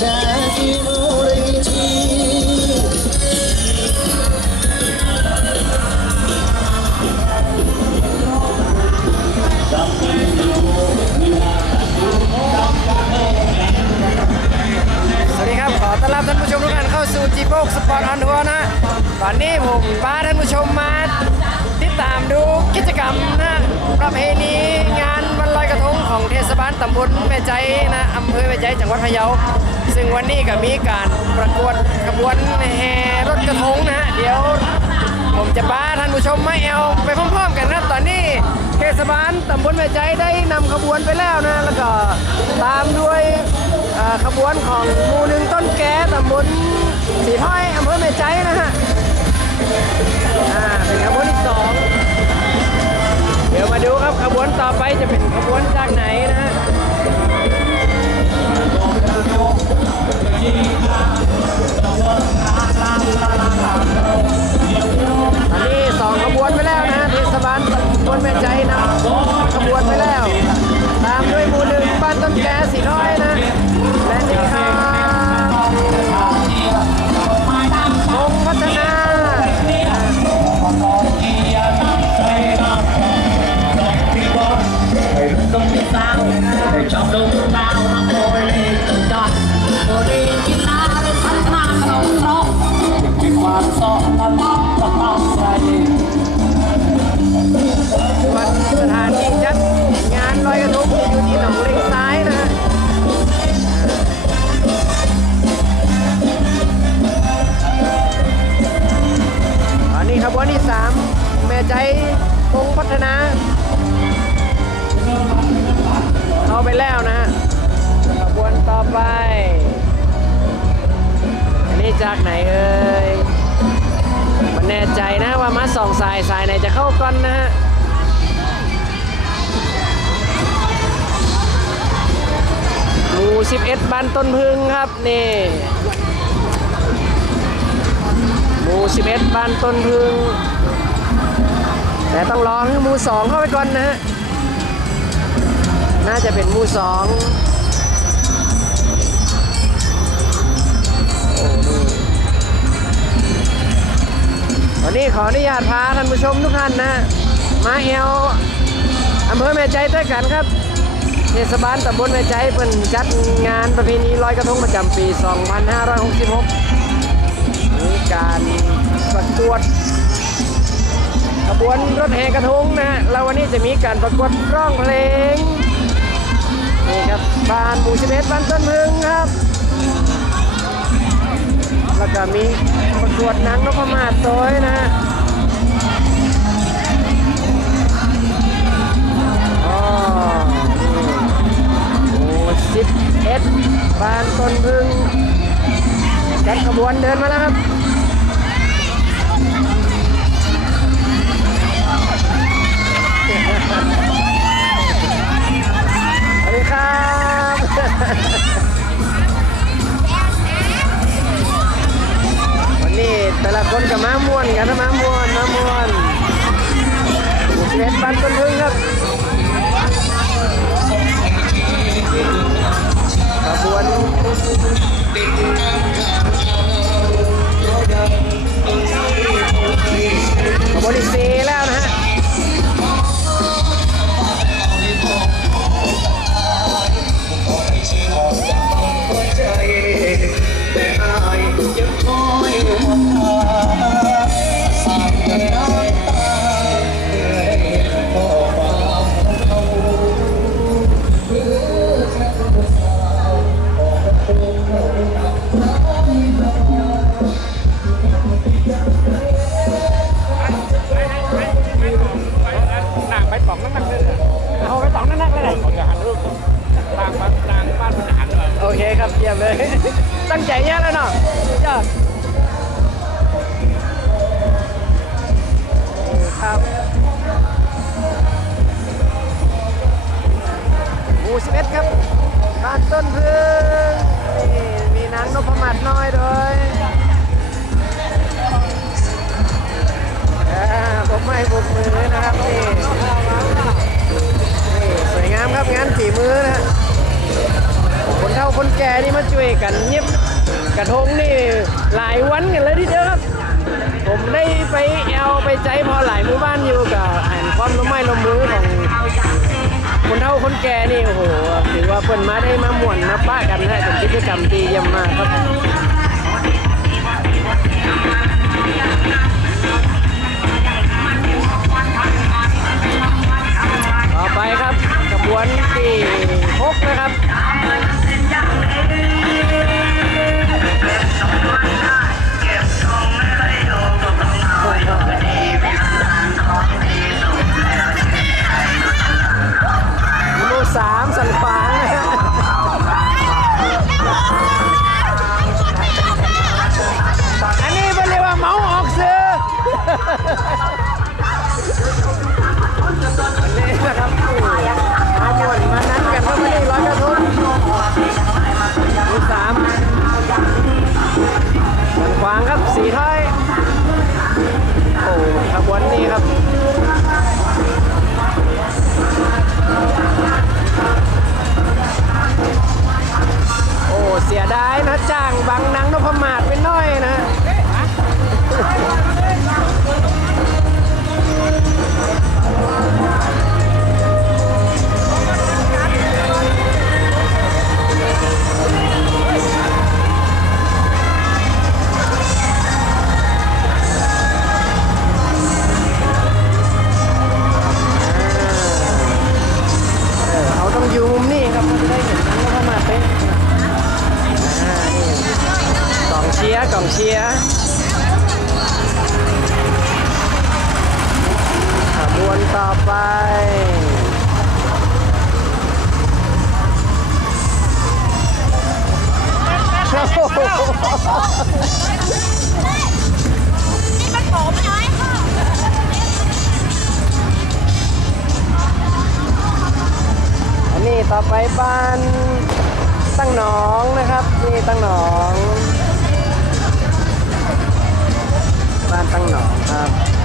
สวัสดีครับต้อนรับท่านผู้ชมทุกท่านเข้าสู่จีโบกสปอร์ตออนทัวร์นะ ตอนนี้ผมพาท่านผู้ชมมาติดตามดูกิจกรรมนะประเพณี ของเทศบาลตำบลแม่ใจนะอำเภอแม่ใจจังหวัดพะเยา ซึ่งวันนี้ก็มีการประกวดขบวนแห่รถกระทงนะฮะเดี๋ยวผมจะพาท่านผู้ชมมาแอลไปพร้อมๆกันครับตอนนี้เทศบาลตำบลแม่ใจได้นำขบวนไปแล้วนะ แล้วก็ตามด้วยขบวนของหมู่หนึ่งต้นแก้ตำบลสีถ้อยอำเภอแม่ใจนะฮะอ่าเป็นขบวนที่ แล้วนะฮะขบวนต่อไป อันนี้จากไหนเอ่ยมันแน่ใจนะว่ามาสองสายสายไหนจะเข้าก่อนนะฮะหมู่11บ้านต้นพึ่งครับนี่หมู่11บ้านต้นพึ่งแต่ต้องรอให้หมู่สองเข้าไปก่อนนะฮะ น่าจะเป็นมู่สองโอ้นี่วันนี้ขออนุญาตพาท่านผู้ชมทุกท่านนะ มาแอวอำเภอแม่ใจด้วยกันครับ เทศบาลตำบลแม่ใจเป็นจัดงานประเพณีลอยกระทงประจำปี 2566 มีการประกวดขบวนรถแห่กระทงนะฮะแล้ววันนี้จะมีการประกวดร้องเพลง นี่ครับบ้านหมู่สิบเอ็ดบ้านต้นพึ่งครับ แล้วก็มีประกวดหนังนพมาศโต้ยนะอ๋อหมู่สิบเอ็ดบ้านต้นพึ่งจัดขบวนเดินมาแล้วครับสวัสดีครับวันนี้แต่ละคนกับม้าม่วนกันนะม้าม่วนม้าม่วนหมู่สิบเอ็ดบ้านต้นพึ่งครับขบว โอเคครับเยี่ยมเลย ตั้งใจเยอะแล้วเนาะยอด ค แกนี่โอ้โหถือว่าเพิ่นมาได้มาม่วนมาป้ากันนะเป็นกิจกรรมที่เยี่ยมมากครับต่อไปครับกระบวนที่หกนะครับ สามสันฟางนะฮะ ยดายนะจ้างบางนางนพมาศไปหน่อยนะ องเชียร์กล่องเชียร์ขบวนต่อไปโอ้โหมันโผล่ไปน้อยค่ะอันนี้ต่อไปบ้านตั้งหนองนะครับ นี่ตั้งหนอง บ้านตั้งหนองครับ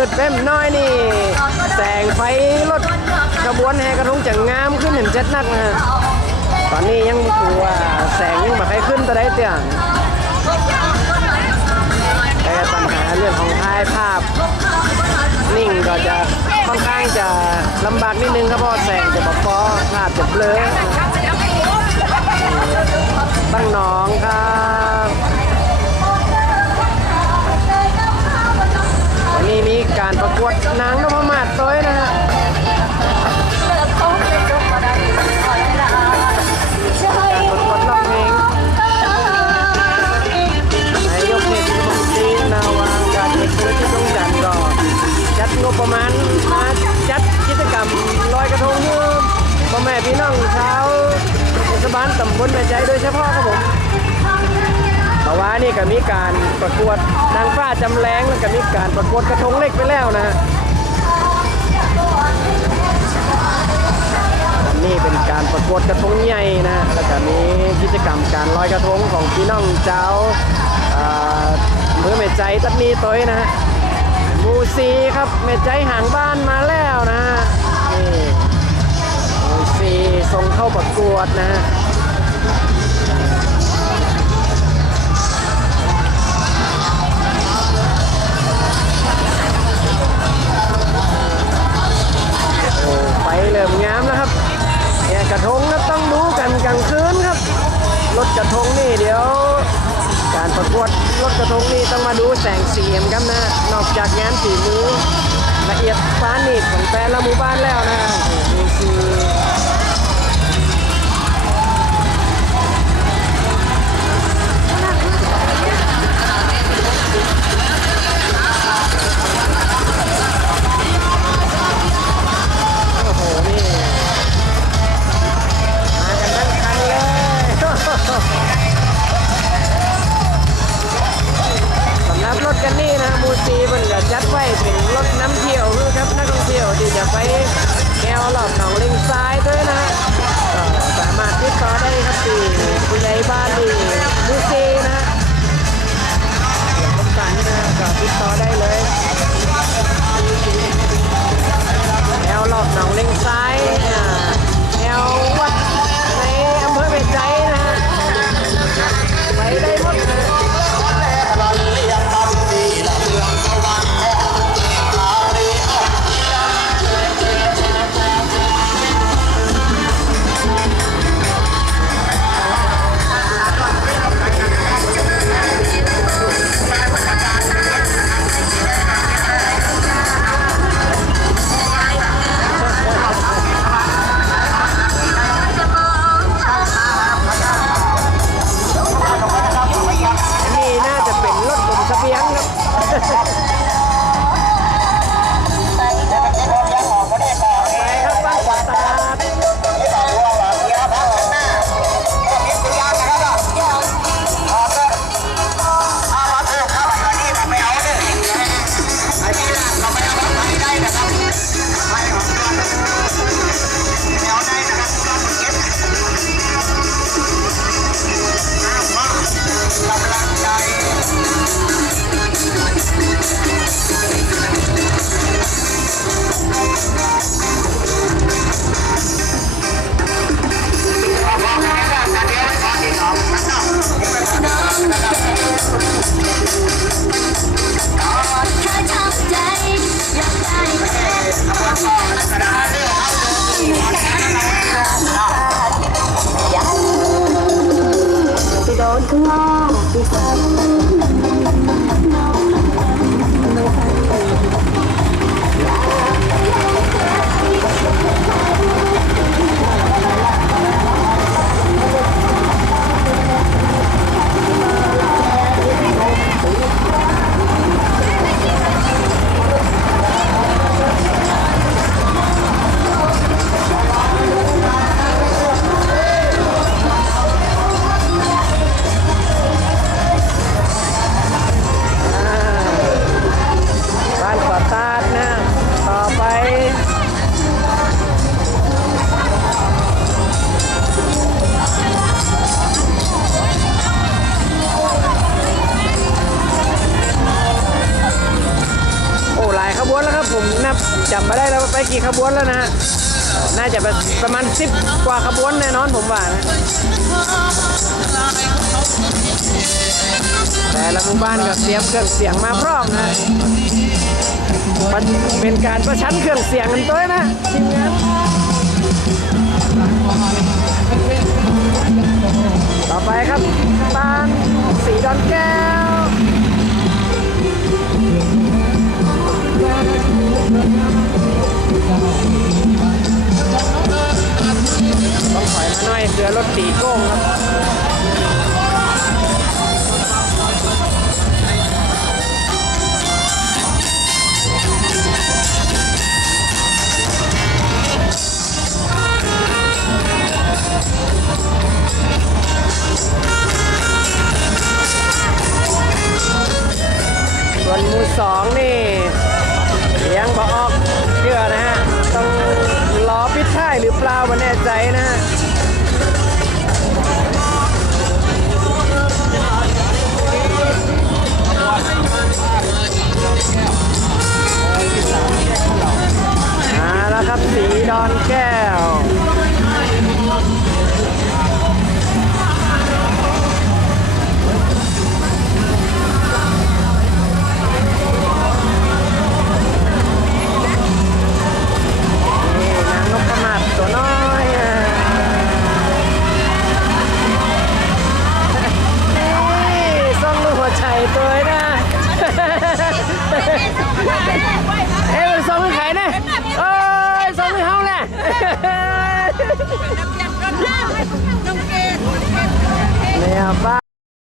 มืดๆแป๊มน้อยนี่ แสงไฟรถกระบวนแห่กระทงจะงามขึ้นเห็นเจ็ดนักนะฮะตอนนี้ยังกลัวแสงยังมาให้ขึ้นแต่ได้เตียงแต่ปัญหาเรื่องของถ่ายภาพ นิ่งก็จะค่อนข้างจะลำบากนิดนึงครับเพราะแสงจะบอกฟอภาพจะเบลอตั้งหนองครับ วดนางนพมาศตัวนะฮะการประกวดร้องเพลงนายกเทศมนตรีนาวางการเอกธุรกิจต้องจันทร์ก็จัดงบประมาณมาจัดกิจกรรมลอยกระทงให้พ่อแม่พี่น้องชาวเทศบาลตำบลแม่ใจโดยเฉพาะครับผม เพราว่านี่ก็มีการประกวดนางฟ้าจำแรงแล้วก็มีการประกวดกระทงเล็กไปแล้วนะฮะนี่เป็นการประกวดกระทงใหญ่นะฮะแล้วก็มีกิจกรรมการลอยกระทงของพี่น้องเจ้าอ่าอำเพื่อเมใจตัดมีตัวนะฮะมูซีครับเมใจห่างบ้านมาแล้วนะฮะนี่มูซีส่งเข้าประกวดนะฮะ รถกระทงนี่เดี๋ยว การประกวดรถกระทงนี่ต้องมาดูแสงสีมือนกันนะ นอกจากงานฝีมือละเอียดฟ้านิดของแต่ละหมู่บ้านแล้วนะนี่คือ กี่ขบวนแล้วนะน่าจะประมาณสิบกว่าขบวนแน่นอนผมว่านะ แต่ละหมู่บ้านก็เตรียมเครื่องเสียงมาพร้อมนะมันเป็นการประชันเครื่องเสียงกันตัวนะทีมงานต่อไปครับบ้านสีดอนแก้ว น่อยเสือรถตีโก้งครับ on cow.